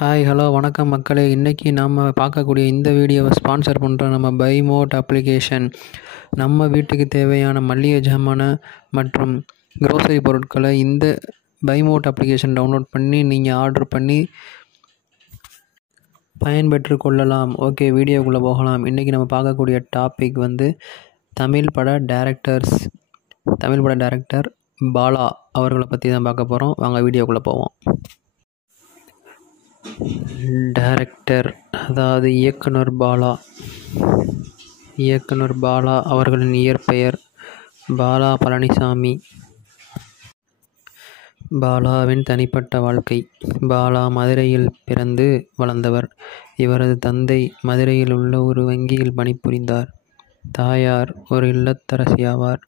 Hi hello வணக்கம் மக்களே. இன்றைக்கி நம்ம பார்க்கக்கூடிய இந்த வீடியோவை ஸ்பான்சர் பண்ணுற நம்ம பைமோட் அப்ளிகேஷன். நம்ம வீட்டுக்கு தேவையான மளிகை ஜாமான் மற்றும் க்ரோசரி பொருட்களை இந்த பைமோட் அப்ளிகேஷன் டவுன்லோட் பண்ணி நீங்கள் ஆர்டர் பண்ணி பயன்பெற்று கொள்ளலாம். ஓகே, வீடியோக்குள்ளே போகலாம். இன்றைக்கி நம்ம பார்க்கக்கூடிய டாபிக் தமிழ் பட டைரக்டர் பாலா அவர்களை பற்றி தான் பார்க்க போகிறோம். வாங்க வீடியோக்குள்ளே போவோம். டைரக்டர் அதாவது இயக்குனர் பாலா அவர்களின் இயற்பெயர் பாலா பழனிசாமி. பாலாவின் தனிப்பட்ட வாழ்க்கை. பாலா மதுரையில் பிறந்து வளர்ந்தவர். இவரது தந்தை மதுரையில் உள்ள ஒரு வங்கியில் பணிபுரிந்தார். தாயார் ஒரு இல்லத்தரசி ஆவார்.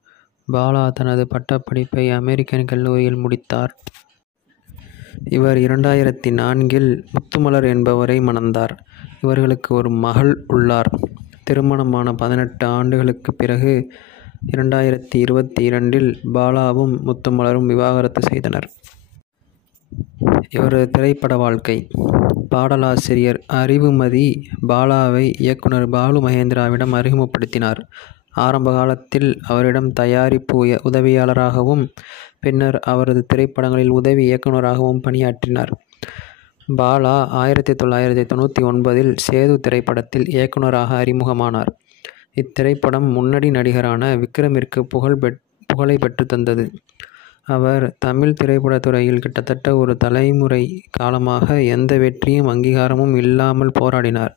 பாலா தனது பட்டப்படிப்பை அமெரிக்கன் கல்லூரியில் முடித்தார். இவர் 2004இல் முத்துமலர் என்பவரை மணந்தார். இவர்களுக்கு ஒரு மகள் உள்ளார். திருமணமான 18 ஆண்டுகளுக்கு பிறகு 2022இல் பாலாவும் முத்துமலரும் விவாகரத்து செய்தனர். இவரது திரைப்பட வாழ்க்கை. பாடலாசிரியர் அறிவுமதி பாலாவை இயக்குனர் பாலு மகேந்திராவிடம் அறிமுகப்படுத்தினார். ஆரம்ப காலத்தில் அவரிடம் தயாரிப்பு உதவியாளராகவும் பின்னர் அவரது திரைப்படங்களில் உதவி இயக்குநராகவும் பணியாற்றினார். பாலா 1999இல் சேது திரைப்படத்தில் இயக்குநராக அறிமுகமானார். இத்திரைப்படம் முன்னணி நடிகரான விக்ரமிற்கு புகழை பெற்று தந்தது. அவர் தமிழ் திரைப்படத்துறையில் கிட்டத்தட்ட ஒரு தலைமுறை காலமாக எந்த வெற்றியும் அங்கீகாரமும் இல்லாமல் போராடினார்.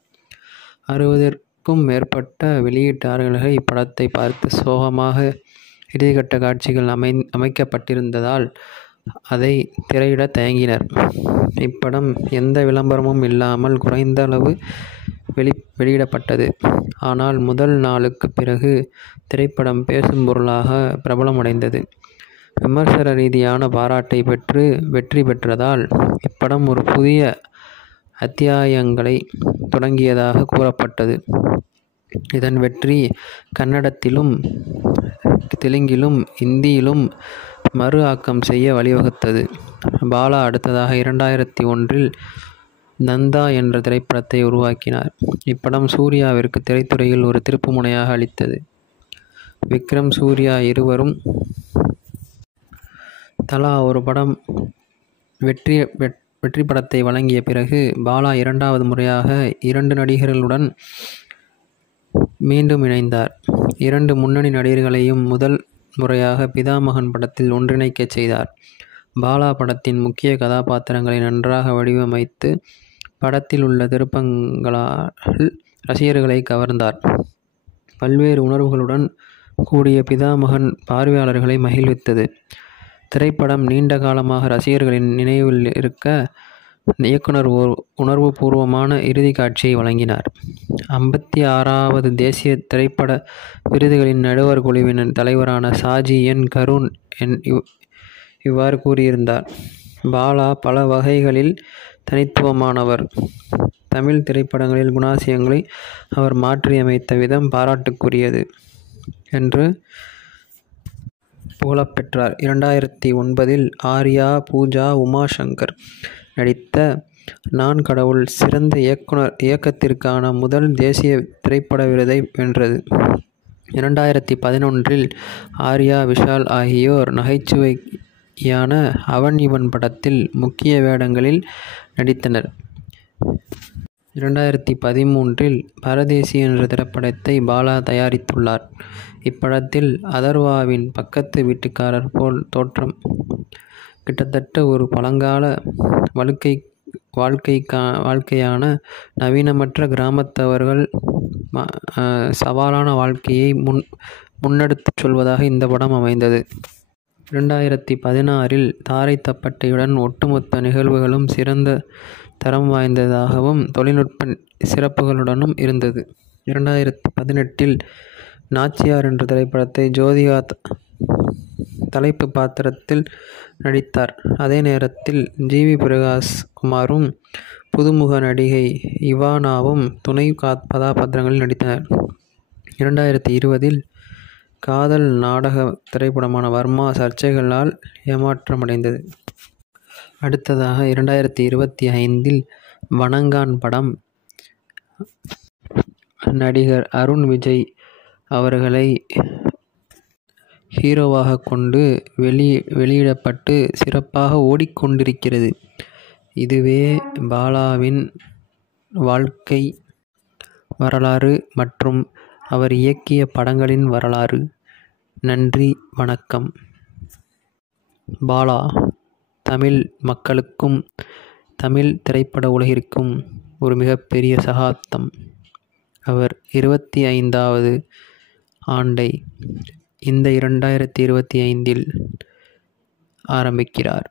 60க்கும் மேற்பட்ட வெளியீட்டாளர்கள் இப்படத்தை பார்த்து சோகமாக இறுதிக்கட்ட காட்சிகள் அமைக்கப்பட்டிருந்ததால் அதை திரையிட தயங்கினர். இப்படம் எந்த விளம்பரமும் இல்லாமல் குறைந்த அளவு வெளியிடப்பட்டது. ஆனால் முதல் நாளுக்கு பிறகு திரைப்படம் பேசும் பொருளாக பிரபலமடைந்தது. விமர்சன ரீதியான பாராட்டை பெற்று வெற்றி பெற்றதால் இப்படம் ஒரு புதிய அத்தியாயங்களை தொடங்கியதாக கூறப்பட்டது. இதன் வெற்றி கன்னடத்திலும் தெலுங்கிலும் இந்தியிலும் மறு ஆக்கம் செய்ய வழிவகுத்தது. பாலா அடுத்ததாக 2001இல் நந்தா என்ற திரைப்படத்தை உருவாக்கினார். இப்படம் சூர்யாவிற்கு திரைத்துறையில் ஒரு திருப்புமுனையாக அளித்தது. விக்ரம், சூர்யா இருவரும் தலா ஒரு படம் வெற்றி படத்தை வழங்கிய பிறகு பாலா இரண்டாவது முறையாக 2 நடிகர்களுடன் மீண்டும் இணைந்தார். 2 முன்னணி நடிகர்களையும் முதல் முறையாக பிதாமகன் படத்தில் ஒன்றிணைக்கச் செய்தார். பாலா படத்தின் முக்கிய கதாபாத்திரங்களை நன்றாக வடிவமைத்து படத்தில் உள்ள திருப்பங்களால் ரசிகர்களை கவர்ந்தார். பல்வேறு உணர்வுகளுடன் கூடிய பிதாமகன் பார்வையாளர்களை மகிழ்வித்தது. திரைப்படம் நீண்ட காலமாக ரசிகர்களின் நினைவில் இருக்க இயக்குனர் உணர்வுபூர்வமான இறுதி காட்சியை வழங்கினார். 56வது தேசிய திரைப்பட விருதுகளின் நடுவர் குழுவின் தலைவரான சாஜி என் கருண் இவ்வாறு கூறியிருந்தார். பாலா பல வகைகளில் தனித்துவமானவர். தமிழ் திரைப்படங்களில் குணாதிசயங்களை அவர் மாற்றியமைத்த விதம் பாராட்டுக்குரியது என்று புகழப்பெற்றார். 2009இல் ஆர்யா, பூஜா, உமா சங்கர் நடித்த நான் கடவுள் சிறந்த இயக்கத்திற்கான முதல் தேசிய திரைப்பட விருதை வென்றது. 2011இல் ஆர்யா, விஷால் ஆகியோர் நகைச்சுவையான அவன் இவன் படத்தில் முக்கிய வேடங்களில் நடித்தனர். 2013இல் பரதேசி என்ற திரைப்படத்தை பாலா தயாரித்துள்ளார். இப்படத்தில் அதர்வாவின் பக்கத்து வீட்டுக்காரர் போல் தோற்றம். கிட்டத்தட்ட ஒரு பழங்கால வாழ்க்கையான நவீனமற்ற கிராமத்தவர்கள் சவாலான வாழ்க்கையை முன்னெடுத்துச் சொல்வதாக இந்த படம் அமைந்தது. 2016இல் தாரை தப்பட்டையுடன் ஒட்டுமொத்த நிகழ்வுகளும் சிறந்த தரம் வாய்ந்ததாகவும் தொழில்நுட்ப சிறப்புகளுடனும் இருந்தது. 2018இல் நாச்சியார் என்ற திரைப்படத்தை ஜோதிகா தலைப்பு பாத்திரத்தில் நடித்தார். அதே நேரத்தில் ஜிவி பிரகாஷ் குமாரும் புதுமுக நடிகை இவானாவும் துணை கதாபாத்திரங்களில் நடித்தனர். 2020இல் காதல் நாடக திரைப்படமான வர்மா சர்ச்சைகளால் ஏமாற்றமடைந்தது. அடுத்ததாக 2025இல் வணங்கான் படம் நடிகர் அருண் விஜய் அவர்களை ஹீரோவாக கொண்டு வெளியிடப்பட்டு சிறப்பாக ஓடிக்கொண்டிருக்கிறது. இதுவே பாலாவின் வாழ்க்கை வரலாறு மற்றும் அவர் இயக்கிய படங்களின் வரலாறு. நன்றி, வணக்கம். பாலா தமிழ் மக்களுக்கும் தமிழ் திரைப்பட உலகிற்கும் ஒரு மிகப்பெரிய சகாப்தம். அவர் 25வது ஆண்டை இந்த 2025இல் ஆரம்பிக்கிறார்.